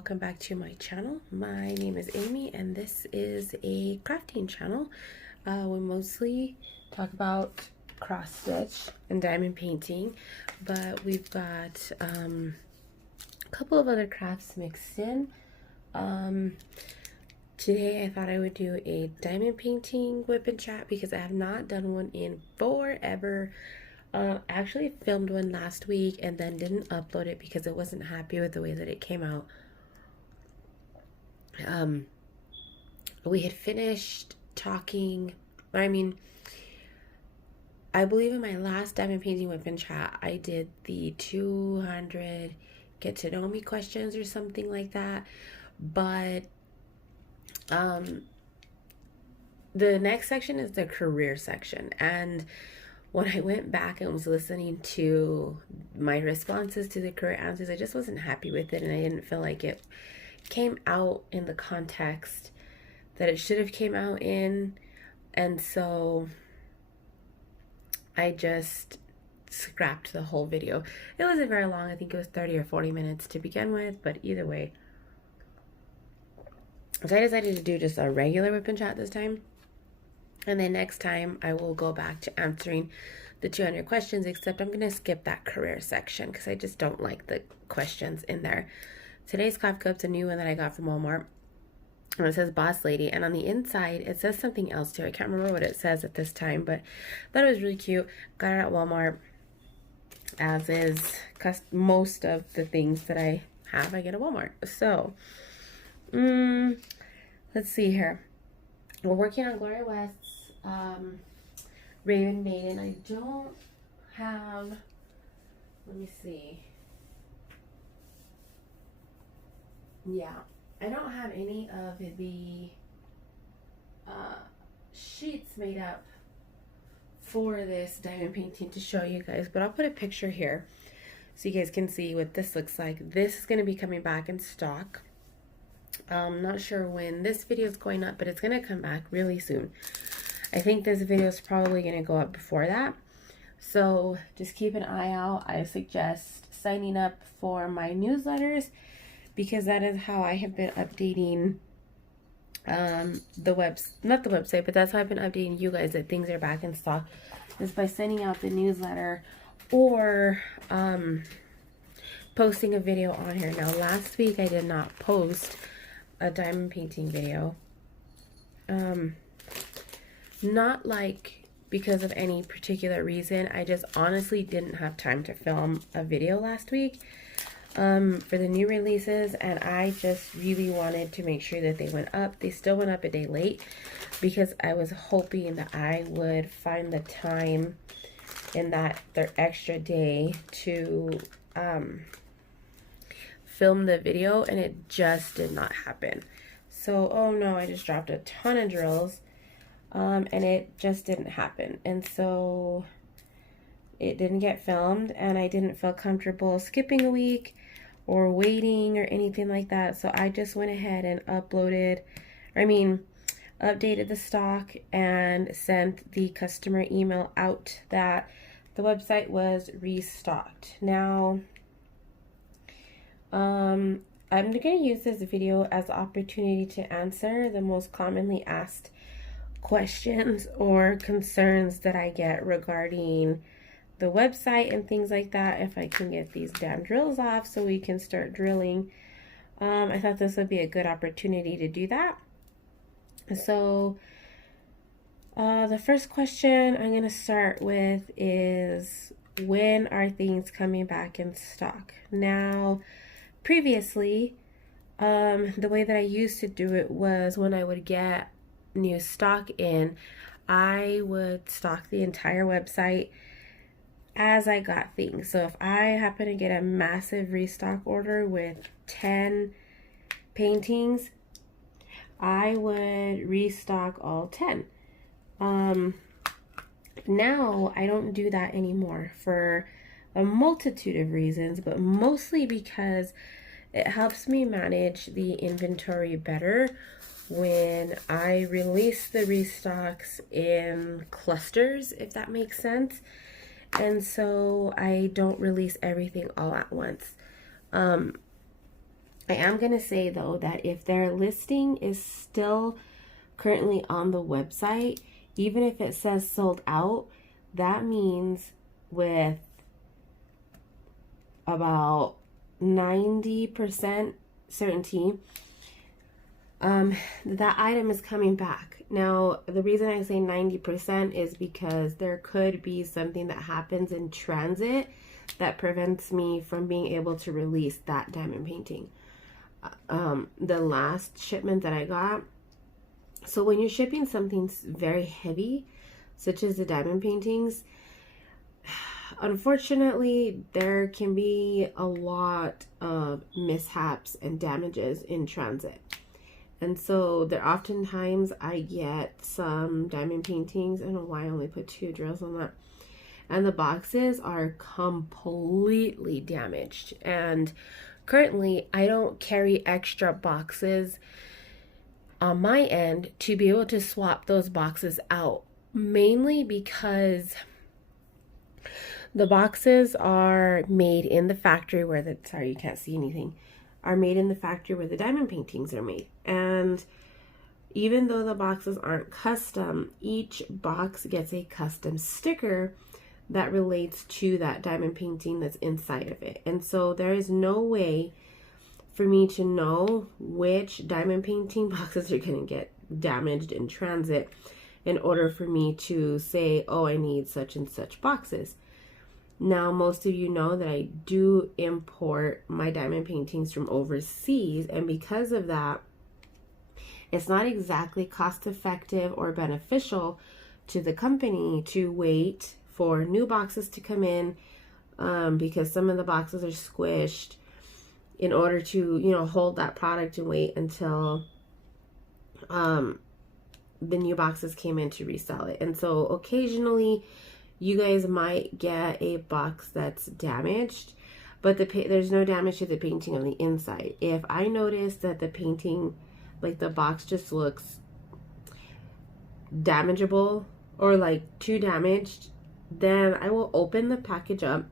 welcome back to my channel. My name is Amy and this is a crafting channel. We mostly talk about cross stitch and diamond painting, but we've got a couple of other crafts mixed in. Today I thought I would do a diamond painting WIP Chat because I have not done one in forever. I actually filmed one last week and then didn't upload it because I wasn't happy with the way that it came out. We had finished talking, I believe in my last diamond painting WIP Chat, I did the 200 get to know me questions or something like that. But the next section is the career section, and when I went back and was listening to my responses to the career answers, I just wasn't happy with it, and I didn't feel like it came out in the context that it should have came out in. And so I just scrapped the whole video. It wasn't very long. I think it was 30 or 40 minutes to begin with, but either way. So I decided to do just a regular WIP Chat this time. And then next time I will go back to answering the 200 questions, except I'm going to skip that career section because I just don't like the questions in there. Today's coffee cup's a new one that I got from Walmart. And it says Boss Lady. And on the inside, it says something else too. I can't remember what it says at this time, but I thought it was really cute. Got it at Walmart, as is most of the things that I have, I get at Walmart. So, let's see here. We're working on Gloria West's Raven Maiden. I don't have, let me see. Yeah, I don't have any of the sheets made up for this diamond painting to show you guys, but I'll put a picture here so you guys can see what this looks like. This is going to be coming back in stock. I'm not sure when this video is going up, but it's going to come back really soon. I think this video is probably going to go up before that. So just keep an eye out. I suggest signing up for my newsletters because that is how I have been updating not the website, but that's how I've been updating you guys that things are back in stock, is by sending out the newsletter or posting a video on here. Now last week I did not post a diamond painting video, not like because of any particular reason. I just honestly didn't have time to film a video last week for the new releases, and I just really wanted to make sure that they went up. They still went up a day late because I was hoping that I would find the time in that their extra day to film the video, and it just did not happen. So, oh no, I just dropped a ton of drills, and it just didn't happen. And so it didn't get filmed, and I didn't feel comfortable skipping a week or waiting or anything like that. So I just went ahead and updated the stock and sent the customer email out that the website was restocked. Now, I'm going to use this video as an opportunity to answer the most commonly asked questions or concerns that I get regarding the website and things like that. If I can get these damn drills off so we can start drilling, I thought this would be a good opportunity to do that. So the first question I'm going to start with is, when are things coming back in stock? Now, previously, the way that I used to do it was when I would get new stock in, I would stock the entire website as I got things. So if I happen to get a massive restock order with 10 paintings, I would restock all 10. Now I don't do that anymore for a multitude of reasons, but mostly because it helps me manage the inventory better when I release the restocks in clusters, if that makes sense. And so I don't release everything all at once. I am going to say though that if their listing is still currently on the website, even if it says sold out, that means with about 90% certainty, that item is coming back. Now, the reason I say 90% is because there could be something that happens in transit that prevents me from being able to release that diamond painting. The last shipment that I got, so when you're shipping something very heavy, such as the diamond paintings, unfortunately, there can be a lot of mishaps and damages in transit. And so there oftentimes I get some diamond paintings. I don't know why I only put 2 drills on that. And the boxes are completely damaged. And currently, I don't carry extra boxes on my end to be able to swap those boxes out. Mainly because the boxes are made in the factory where the, sorry, you can't see anything, are made in the factory where the diamond paintings are made. And even though the boxes aren't custom, each box gets a custom sticker that relates to that diamond painting that's inside of it. And so there is no way for me to know which diamond painting boxes are going to get damaged in transit in order for me to say, oh, I need such and such boxes. Now, most of you know that I do import my diamond paintings from overseas, and because of that, it's not exactly cost effective or beneficial to the company to wait for new boxes to come in, because some of the boxes are squished, in order to, you know, hold that product and wait until the new boxes came in to resell it. And so occasionally you guys might get a box that's damaged, but there's no damage to the painting on the inside. If I notice that the painting, like the box just looks damageable or like too damaged, then I will open the package up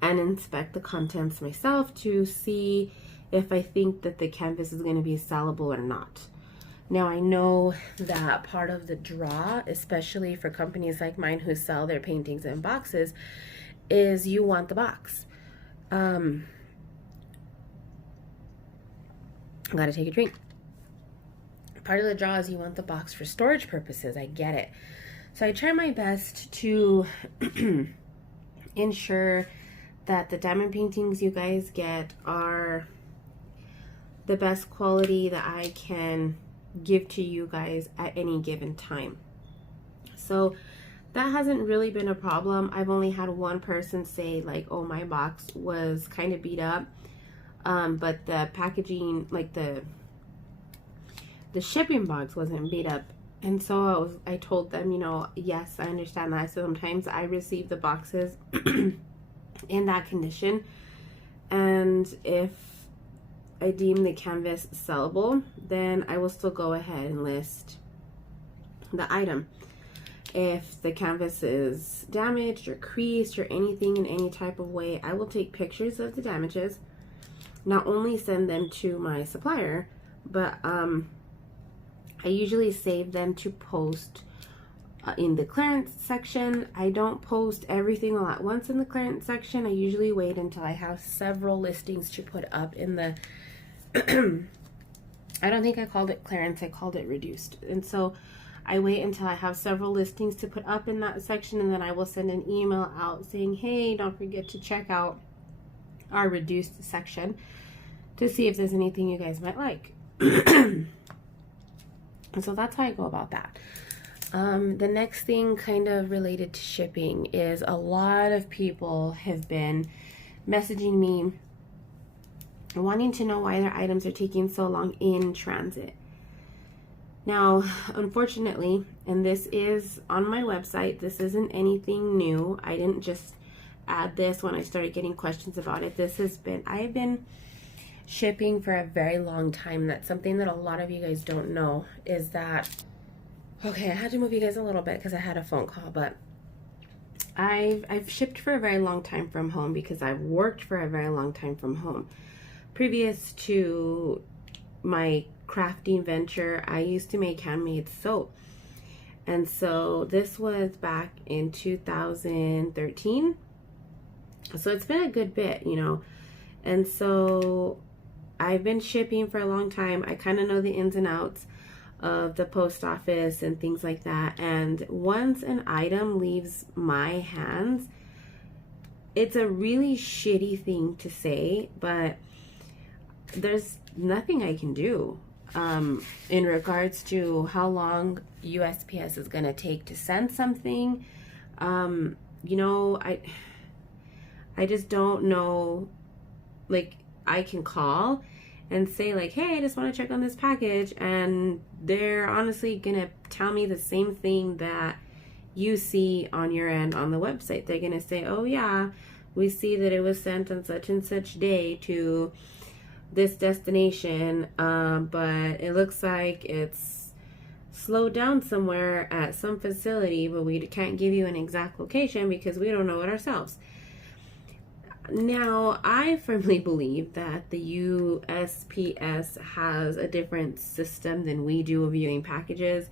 and inspect the contents myself to see if I think that the canvas is going to be sellable or not. Now, I know that part of the draw, especially for companies like mine who sell their paintings in boxes, is you want the box. I gotta take a drink. Part of the draw is you want the box for storage purposes. I get it. So I try my best to ensure that the diamond paintings you guys get are the best quality that I can give to you guys at any given time. So that hasn't really been a problem. I've only had one person say like, oh, my box was kind of beat up, but the packaging, like the shipping box wasn't beat up. And so I told them, you know, yes, I understand that. So sometimes I receive the boxes in that condition, and if I deem the canvas sellable, then I will still go ahead and list the item. If the canvas is damaged or creased or anything in any type of way, I will take pictures of the damages, not only send them to my supplier, but I usually save them to post in the clearance section. I don't post everything all at once in the clearance section. I usually wait until I have several listings to put up in the I don't think I called it clearance, I called it reduced. And so I wait until I have several listings to put up in that section, and then I will send an email out saying, hey, don't forget to check out our reduced section to see if there's anything you guys might like. And so that's how I go about that. The next thing kind of related to shipping is a lot of people have been messaging me wanting to know why their items are taking so long in transit. Now, unfortunately, and this is on my website, this isn't anything new. I didn't just add this when I started getting questions about it. I have been shipping for a very long time. That's something that a lot of you guys don't know, is that, okay, I had to move you guys a little bit because I had a phone call, but I've shipped for a very long time from home because I've worked for a very long time from home. previous to my crafting venture, I used to make handmade soap. And so this was back in 2013. So it's been a good bit, you know. And so I've been shipping for a long time. I kind of know the ins and outs of the post office and things like that. And once an item leaves my hands, it's a really shitty thing to say, but there's nothing I can do in regards to how long USPS is going to take to send something. You know, I just don't know. Like, I can call and say like, hey, I just want to check on this package, and they're honestly gonna tell me the same thing that you see on your end on the website. They're gonna say, oh yeah, we see that it was sent on such and such day to this destination, but it looks like it's slowed down somewhere at some facility, but we can't give you an exact location because we don't know it ourselves. Now, I firmly believe that the USPS has a different system than we do of viewing packages.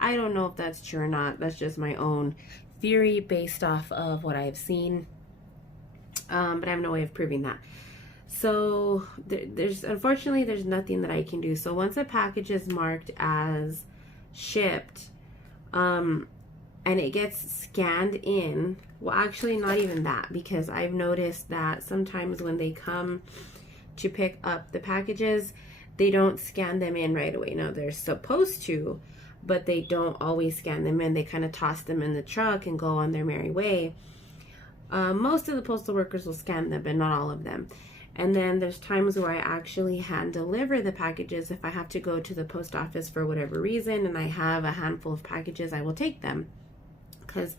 I don't know if that's true or not. That's just my own theory based off of what I've seen. But I have no way of proving that. So unfortunately, there's nothing that I can do. So once a package is marked as shipped, and it gets scanned in, well, actually not even that, because I've noticed that sometimes when they come to pick up the packages, they don't scan them in right away. Now, they're supposed to, but they don't always scan them in. They kind of toss them in the truck and go on their merry way. Most of the postal workers will scan them, but not all of them. And then there's times where I actually hand deliver the packages. If I have to go to the post office for whatever reason and I have a handful of packages, I will take them, because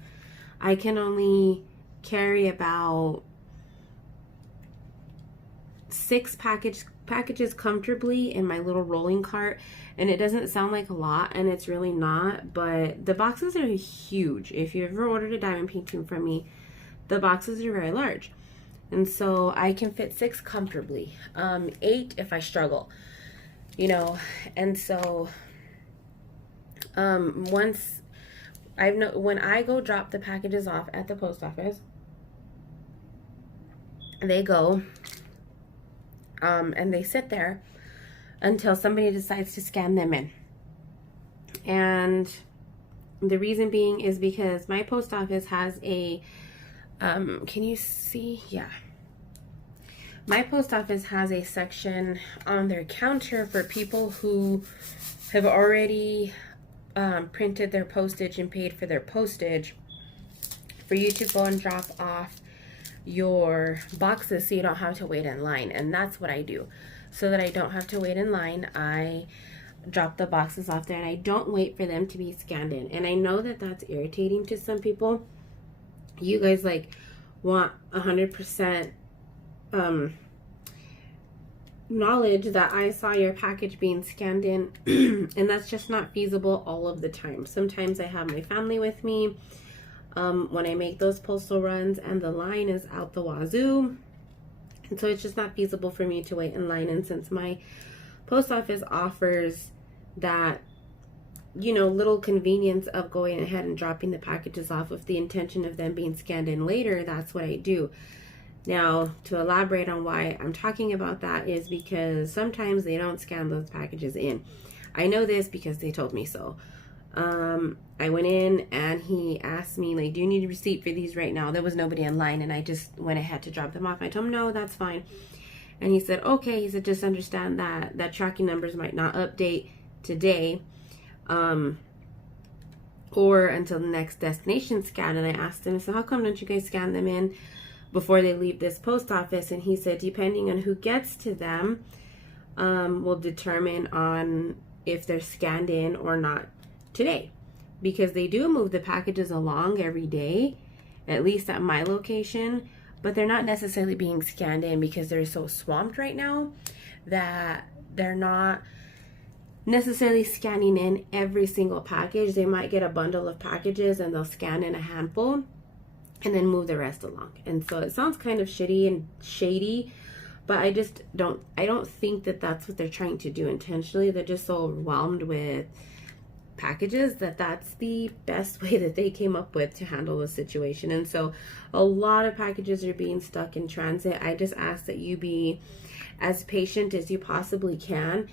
I can only carry about 6 packages comfortably in my little rolling cart, and it doesn't sound like a lot, and it's really not, but the boxes are huge. If you ever ordered a diamond painting from me, the boxes are very large, and so I can fit 6 comfortably, 8 if I struggle, you know. And so once when I go drop the packages off at the post office, they go and they sit there until somebody decides to scan them in. And the reason being is because my post office has a can you see? Yeah. My post office has a section on their counter for people who have already printed their postage and paid for their postage, for you to go and drop off your boxes so you don't have to wait in line. And that's what I do. So that I don't have to wait in line, I drop the boxes off there and I don't wait for them to be scanned in. And I know that that's irritating to some people. You guys like want 100% knowledge that I saw your package being scanned in, and that's just not feasible all of the time. Sometimes I have my family with me when I make those postal runs, and the line is out the wazoo, and so it's just not feasible for me to wait in line. And since my post office offers that, you know, little convenience of going ahead and dropping the packages off with the intention of them being scanned in later, that's what I do. Now, to elaborate on why I'm talking about that is because sometimes they don't scan those packages in. I know this because they told me so. I went in and he asked me, like, do you need a receipt for these right now? There was nobody in line, and I just went ahead to drop them off. I told him, no, that's fine. And he said, okay. He said, just understand that tracking numbers might not update today, or until the next destination scan. And I asked him, so how come don't you guys scan them in before they leave this post office? And he said, depending on who gets to them, will determine on if they're scanned in or not today, because they do move the packages along every day, at least at my location, but they're not necessarily being scanned in because they're so swamped right now that they're not necessarily scanning in every single package. They might get a bundle of packages and they'll scan in a handful and then move the rest along. And so it sounds kind of shitty and shady, But I don't think that that's what they're trying to do intentionally. They're just so overwhelmed with packages that that's the best way that they came up with to handle the situation. And so a lot of packages are being stuck in transit. I just ask that you be as patient as you possibly can.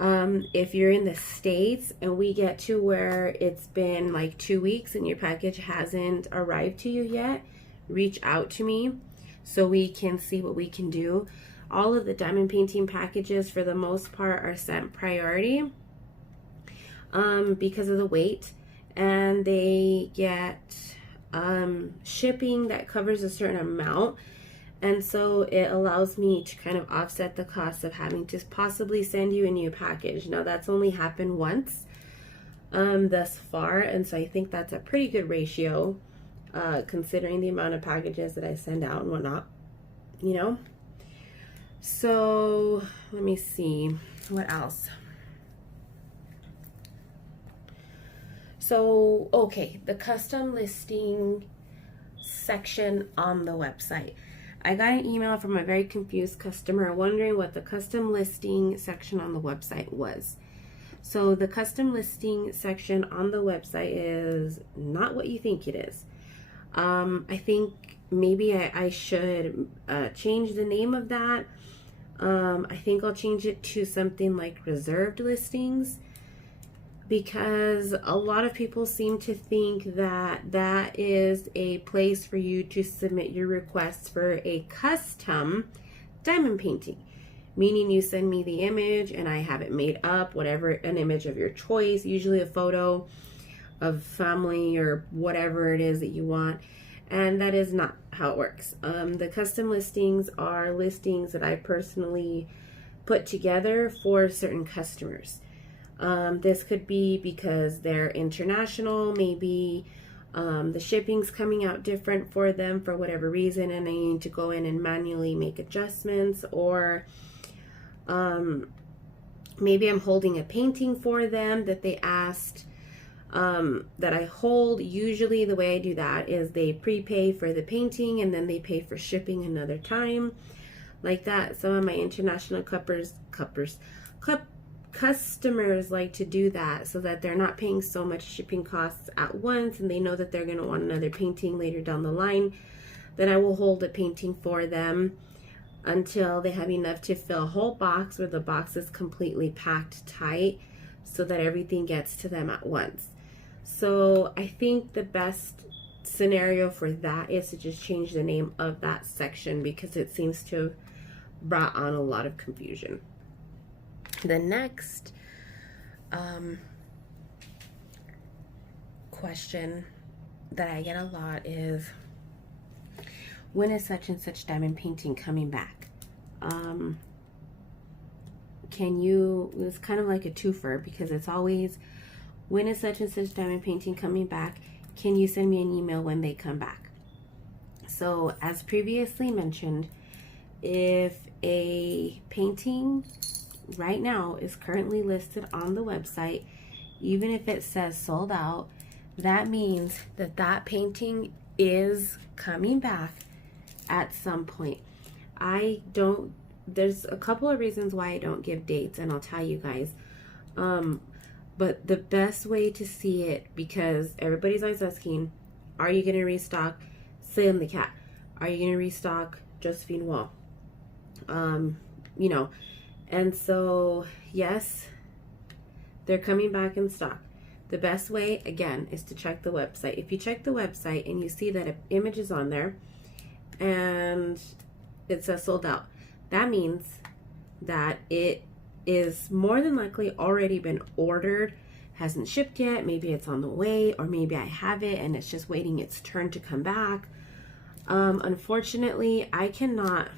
If you're in the States and we get to where it's been like 2 weeks and your package hasn't arrived to you yet, reach out to me so we can see what we can do. All of the diamond painting packages for the most part are sent priority because of the weight, and they get shipping that covers a certain amount. And so it allows me to kind of offset the cost of having to possibly send you a new package. Now that's only happened once thus far, and so I think that's a pretty good ratio considering the amount of packages that I send out and whatnot, you know. So let me see what else. So okay, the custom listing section on the website. I got an email from a very confused customer wondering what the custom listing section on the website was. So the custom listing section on the website is not what you think it is. I think maybe I should change the name of that. I think I'll change it to something like reserved listings, because a lot of people seem to think that that is a place for you to submit your requests for a custom diamond painting, meaning you send me the image and I have it made up, whatever, an image of your choice, usually a photo of family or whatever it is that you want. And that is not how it works. The custom listings are listings that I personally put together for certain customers. This could be because they're international, maybe the shipping's coming out different for them for whatever reason, and I need to go in and manually make adjustments, or maybe I'm holding a painting for them that they asked that I hold. Usually the way I do that is they prepay for the painting and then they pay for shipping another time, like that. Some of my international customers like to do that so that they're not paying so much shipping costs at once, and they know that they're going to want another painting later down the line. Then I will hold a painting for them until they have enough to fill a whole box, where the box is completely packed tight so that everything gets to them at once. So I think the best scenario for that is to just change the name of that section, because it seems to have brought on a lot of confusion. The next question that I get a lot is, when is such and such diamond painting coming back? It's kind of like a twofer, because it's always, when is such and such diamond painting coming back? Can you send me an email when they come back? So as previously mentioned, if a painting right now is currently listed on the website, even if it says sold out, that means that that painting is coming back at some point. There's a couple of reasons why I don't give dates, and I'll tell you guys. But the best way to see it, because everybody's always asking, are you going to restock Sam the Cat? Are you going to restock Josephine Wall? You know, and so yes, they're coming back in stock. The best way, again, is to check the website. If you check the website and you see that an image is on there and it says sold out, that means that it is more than likely already been ordered, hasn't shipped yet. Maybe it's on the way, or maybe I have it and it's just waiting its turn to come back. Unfortunately, I cannot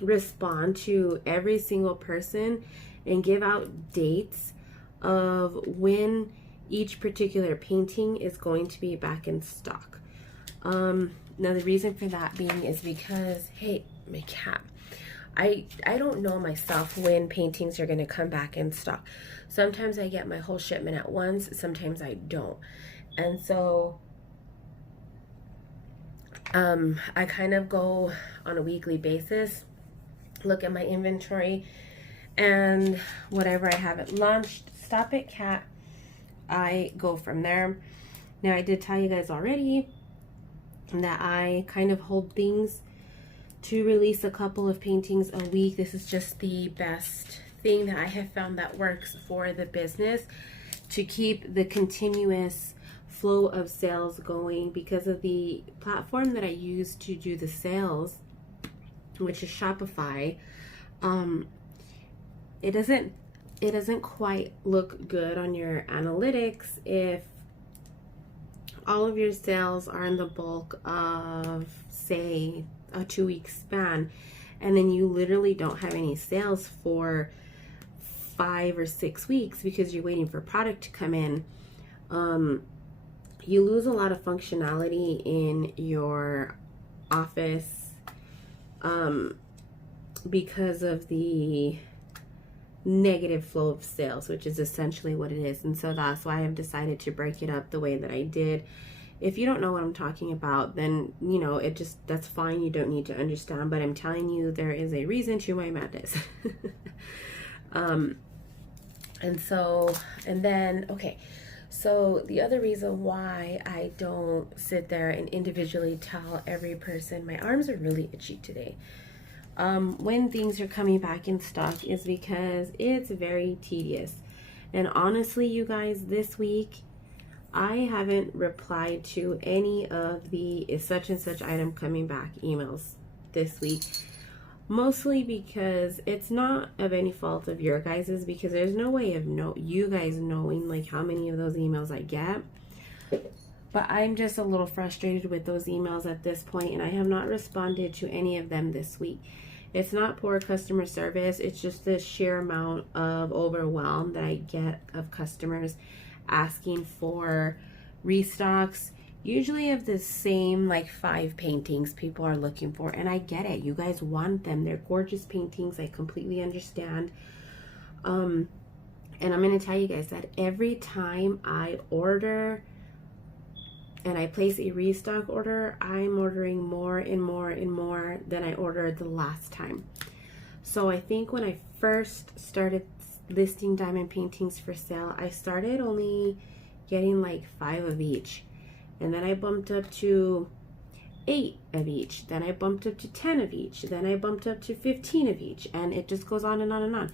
respond to every single person and give out dates of when each particular painting is going to be back in stock. Now the reason for that being is because, hey, my cat, I don't know myself when paintings are going to come back in stock. Sometimes I get my whole shipment at once, sometimes I don't. And so I kind of go on a weekly basis look at my inventory, and whatever I haven't launched, Stop It Cat, I go from there. Now, I did tell you guys already that I kind of hold things to release a couple of paintings a week. This is just the best thing that I have found that works for the business to keep the continuous flow of sales going, because of the platform that I use to do the sales, which is Shopify. It doesn't quite look good on your analytics if all of your sales are in the bulk of, say, a 2-week span, and then you literally don't have any sales for 5 or 6 weeks because you're waiting for product to come in. You lose a lot of functionality in your office because of the negative flow of sales, which is essentially what it is. And so that's why I've decided to break it up the way that I did. If you don't know what I'm talking about, then, you know, that's fine. You don't need to understand, but I'm telling you, there is a reason to my madness. So the other reason why I don't sit there and individually tell every person, my arms are really itchy today, when things are coming back in stock, is because it's very tedious. And honestly, you guys, this week, I haven't replied to any of the "is such and such item coming back" emails this week. Mostly because it's not of any fault of your guys's, because there's no way of you guys knowing like how many of those emails I get. But I'm just a little frustrated with those emails at this point, and I have not responded to any of them this week. It's not poor customer service. It's just the sheer amount of overwhelm that I get of customers asking for restocks, usually of the same like 5 paintings people are looking for. And I get it. You guys want them. They're gorgeous paintings. I completely understand. And I'm going to tell you guys that every time I order and I place a restock order, I'm ordering more and more and more than I ordered the last time. So I think when I first started listing diamond paintings for sale, I started only getting like 5 of each. And then I bumped up to 8 of each. Then I bumped up to 10 of each. Then I bumped up to 15 of each. And it just goes on and on and on.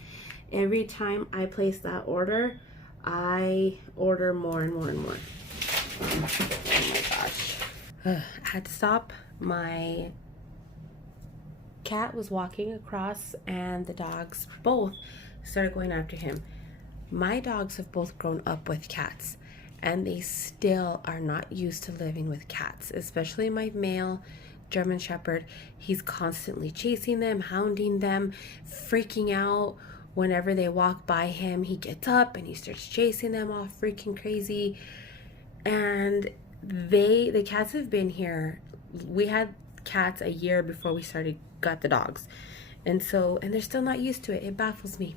Every time I place that order, I order more and more and more. Oh my gosh. I had to stop. My cat was walking across and the dogs both started going after him. My dogs have both grown up with cats, and they still are not used to living with cats, especially my male German Shepherd. He's constantly chasing them, hounding them, freaking out. Whenever they walk by him, he gets up and he starts chasing them all freaking crazy. And the cats have been here. We had cats a year before we got the dogs. And they're still not used to it. It baffles me.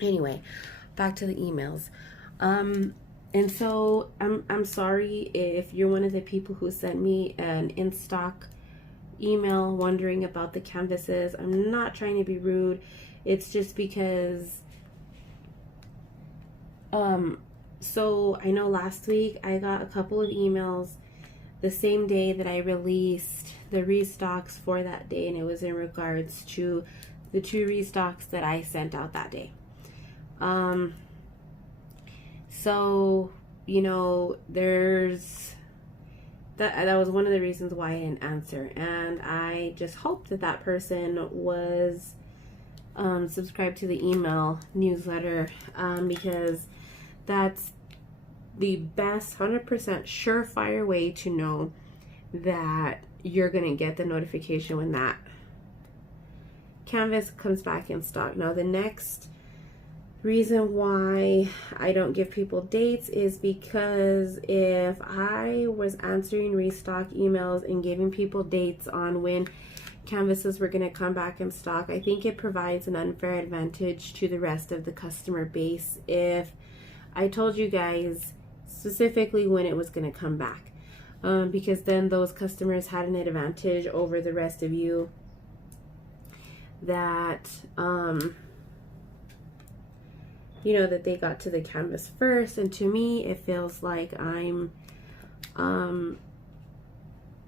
Anyway, back to the emails. And so I'm sorry if you're one of the people who sent me an in-stock email wondering about the canvases. I'm not trying to be rude. It's just because so I know last week I got a couple of emails the same day that I released the restocks for that day, and it was in regards to the 2 restocks that I sent out that day. So, you know, there's that was one of the reasons why I didn't answer, and I just hope that person was subscribed to the email newsletter, because that's the best 100% surefire way to know that you're gonna get the notification when that canvas comes back in stock. Now, the next reason why I don't give people dates is because if I was answering restock emails and giving people dates on when canvases were going to come back in stock, I think it provides an unfair advantage to the rest of the customer base if I told you guys specifically when it was going to come back, because then those customers had an advantage over the rest of you that, you know, that they got to the canvas first. And to me, it feels like I'm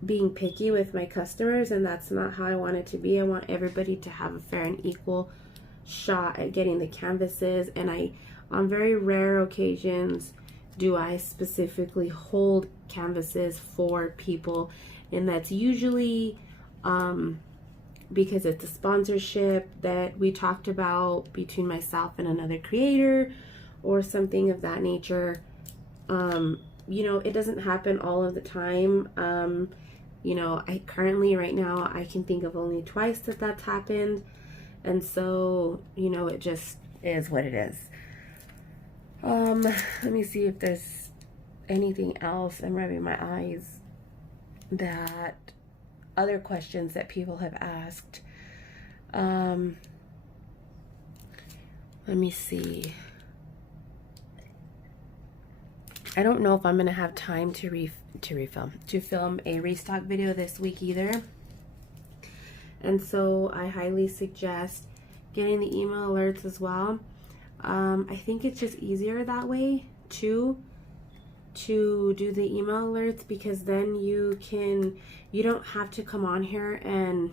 being picky with my customers, and that's not how I want it to be. I want everybody to have a fair and equal shot at getting the canvases. And on very rare occasions, do I specifically hold canvases for people, and that's usually because it's a sponsorship that we talked about between myself and another creator or something of that nature. You know, it doesn't happen all of the time. You know, I currently right now I can think of only twice that that's happened, and so, you know, it just is what it is. Let me see if there's anything else. I'm rubbing my eyes. That other questions that people have asked. Let me see. I don't know if I'm gonna have time to film a restock video this week either. And so I highly suggest getting the email alerts as well. I think it's just easier that way to do the email alerts, because then you don't have to come on here and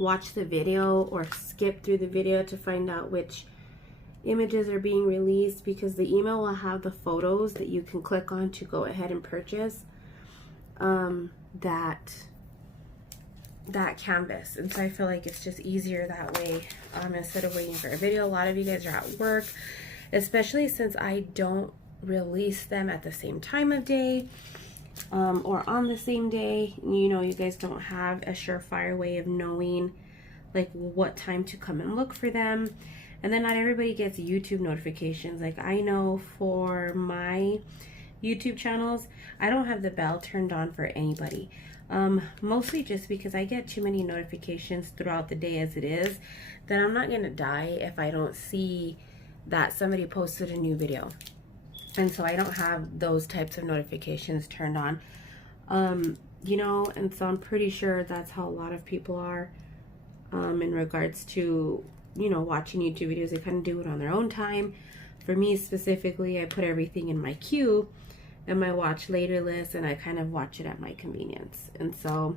watch the video or skip through the video to find out which images are being released, because the email will have the photos that you can click on to go ahead and purchase that canvas. And so I feel like it's just easier that way, instead of waiting for a video. A lot of you guys are at work, especially since I don't release them at the same time of day or on the same day. You know, you guys don't have a surefire way of knowing like what time to come and look for them. And then not everybody gets YouTube notifications. Like, I know for my YouTube channels, I don't have the bell turned on for anybody. Mostly just because I get too many notifications throughout the day as it is, that I'm not gonna die if I don't see that somebody posted a new video. And so I don't have those types of notifications turned on. You know, and so I'm pretty sure that's how a lot of people are in regards to, you know, watching YouTube videos. They kind of do it on their own time. For me specifically, I put everything in my queue and my watch later list, and I kind of watch it at my convenience. And so,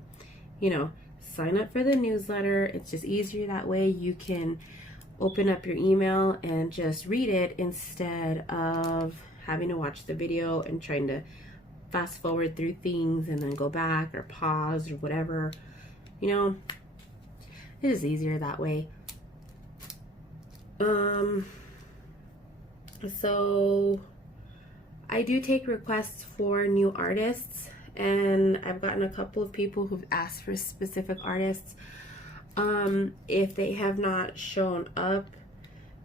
you know, sign up for the newsletter. It's just easier that way. You can open up your email and just read it instead of having to watch the video and trying to fast forward through things and then go back or pause or whatever. You know, it is easier that way. So I do take requests for new artists, and I've gotten a couple of people who've asked for specific artists. If they have not shown up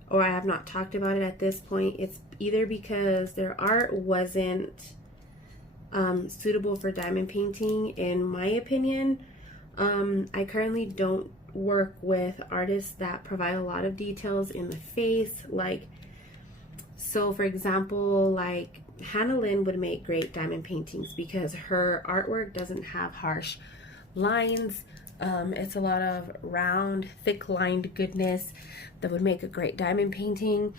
or I have not talked about it at this point, it's either because their art wasn't suitable for diamond painting, in my opinion. I currently don't work with artists that provide a lot of details in the face. Like, so for example, like Hannah Lynn would make great diamond paintings because her artwork doesn't have harsh lines. It's a lot of round, thick lined goodness that would make a great diamond painting.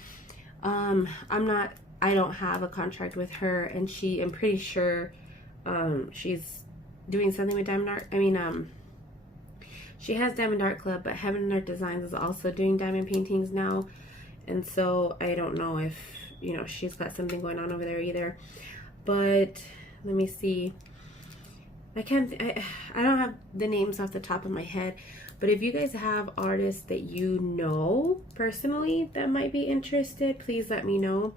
I don't have a contract with her, and I'm pretty sure she's doing something with Diamond Art. She has Diamond Art Club, but Heaven and Art Designs is also doing diamond paintings now. And so I don't know if, you know, she's got something going on over there either. But let me see. I don't have the names off the top of my head, but if you guys have artists that you know personally that might be interested, please let me know.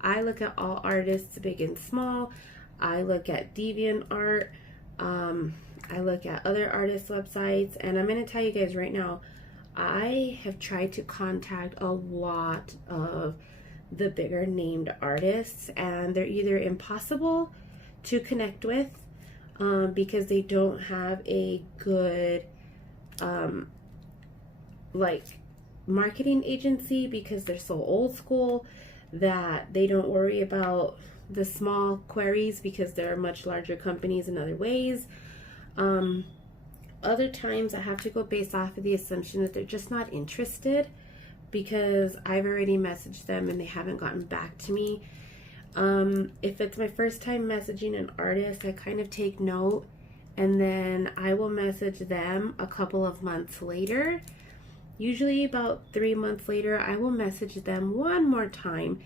I look at all artists, big and small. I look at DeviantArt. I look at other artists' websites, and I'm going to tell you guys right now, I have tried to contact a lot of the bigger named artists, and they're either impossible to connect with because they don't have a good like marketing agency, because they're so old school that they don't worry about the small queries because there are much larger companies in other ways. other times I have to go based off of the assumption that they're just not interested because I've already messaged them and they haven't gotten back to me. If it's my first time messaging an artist, I kind of take note, and then I will message them a couple of months later. Usually about 3 months later, I will message them one more time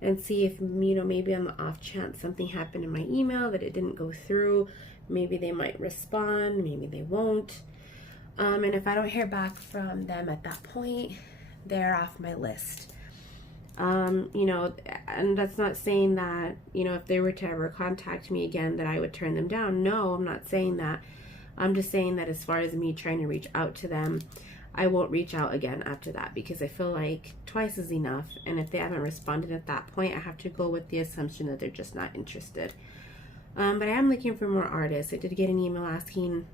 and see if, you know, maybe on the off chance something happened in my email that it didn't go through. Maybe they might respond, maybe they won't. And if I don't hear back from them at that point, they're off my list. You know, and that's not saying that, you know, if they were to ever contact me again that I would turn them down. No, I'm not saying that. I'm just saying that as far as me trying to reach out to them, I won't reach out again after that because I feel like twice is enough. And if they haven't responded at that point, I have to go with the assumption that they're just not interested. But I am looking for more artists. I did get an email asking,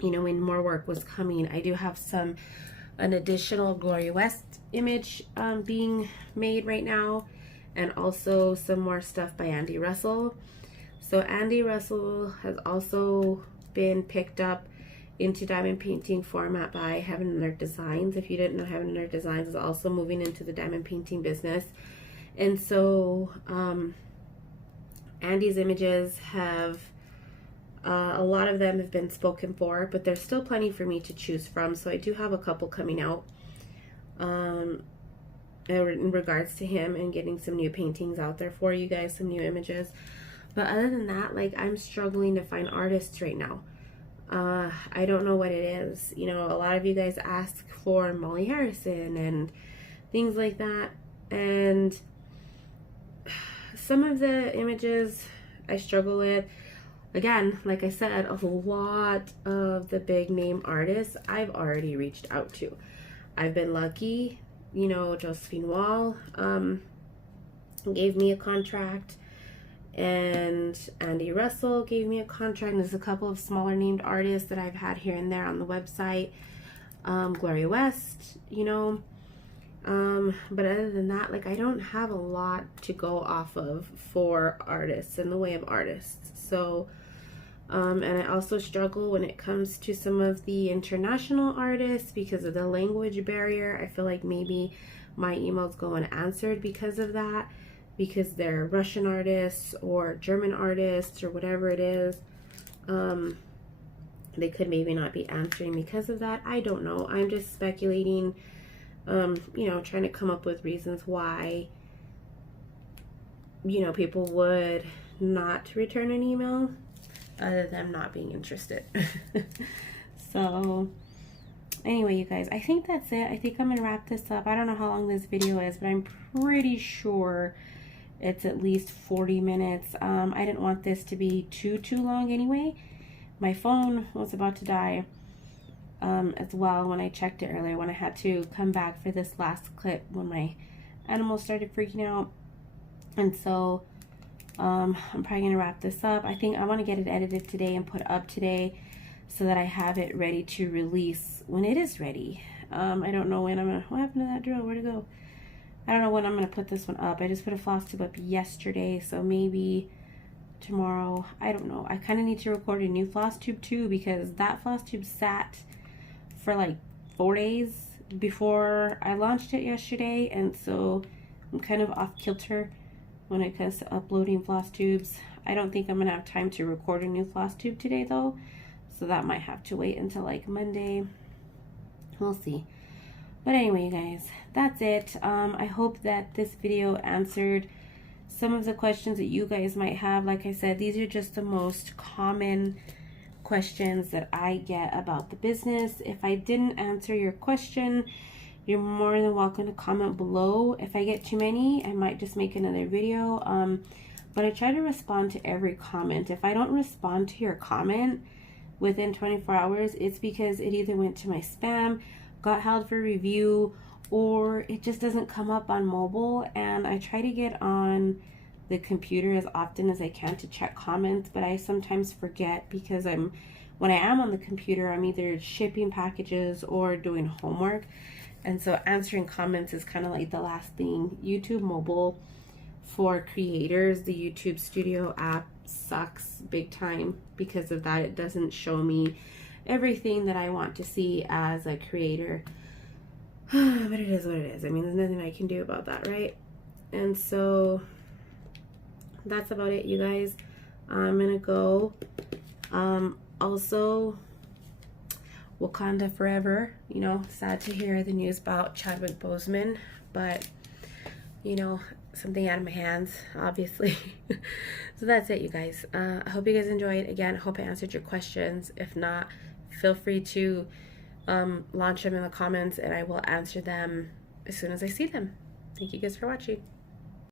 you know, when more work was coming. I do have an additional Gloria West image being made right now, and also some more stuff by Andy Russell. So Andy Russell has also been picked up into diamond painting format by Heaven and Earth Designs. If you didn't know, Heaven and Earth Designs is also moving into the diamond painting business. And so Andy's images have a lot of them have been spoken for, but there's still plenty for me to choose from. So I do have a couple coming out in regards to him, and getting some new paintings out there for you guys, some new images. But other than that, like, I'm struggling to find artists right now. I don't know what it is. You know, a lot of you guys ask for Molly Harrison and things like that, and some of the images I struggle with. Again, like I said, a lot of the big name artists I've already reached out to. I've been lucky, you know, Josephine Wall gave me a contract, and Andy Russell gave me a contract, and there's a couple of smaller named artists that I've had here and there on the website. Gloria West, you know. But other than that, like, I don't have a lot to go off of for artists, in the way of artists. So and I also struggle when it comes to some of the international artists because of the language barrier. I feel like maybe my emails go unanswered because of that, because they're Russian artists or German artists or whatever it is. They could maybe not be answering because of that. I don't know. I'm just speculating, you know, trying to come up with reasons why, you know, people would not return an email other than not being interested. So anyway, you guys, I think that's it. I think I'm gonna wrap this up. I don't know how long this video is, but I'm pretty sure it's at least 40 minutes. I didn't want this to be too long anyway. My phone was about to die as well when I checked it earlier, when I had to come back for this last clip when my animals started freaking out. And so I'm probably gonna wrap this up. I think I want to get it edited today and put up today so that I have it ready to release when it is ready. I don't know when I'm gonna, what happened to that drill? Where'd it go? I don't know when I'm gonna put this one up. I just put a floss tube up yesterday, so maybe tomorrow. I don't know. I kind of need to record a new floss tube too, because that floss tube sat for like 4 days before I launched it yesterday, and so I'm kind of off kilter when it comes to uploading floss tubes. I don't think I'm gonna have time to record a new floss tube today though, so that might have to wait until like Monday. We'll see. But anyway, you guys, that's it. I hope that this video answered some of the questions that you guys might have. Like I said, these are just the most common questions that I get about the business. If I didn't answer your question, you're more than welcome to comment below. If I get too many, I might just make another video. But I try to respond to every comment. If I don't respond to your comment within 24 hours, it's because it either went to my spam, got held for review, or it just doesn't come up on mobile. And I try to get on the computer as often as I can to check comments, but I sometimes forget because when I am on the computer, I'm either shipping packages or doing homework. And so answering comments is kind of like the last thing. YouTube mobile for creators, the YouTube Studio app sucks big time because of that. It doesn't show me everything that I want to see as a creator. But it is what it is. I mean, there's nothing I can do about that, right? And so that's about it, you guys. I'm gonna go. Also, Wakanda forever. You know, sad to hear the news about Chadwick Boseman, but you know, something out of my hands, obviously. So that's it, you guys. I hope you guys enjoyed. Again, hope I answered your questions. If not, feel free to launch them in the comments, and I will answer them as soon as I see them. Thank you guys for watching.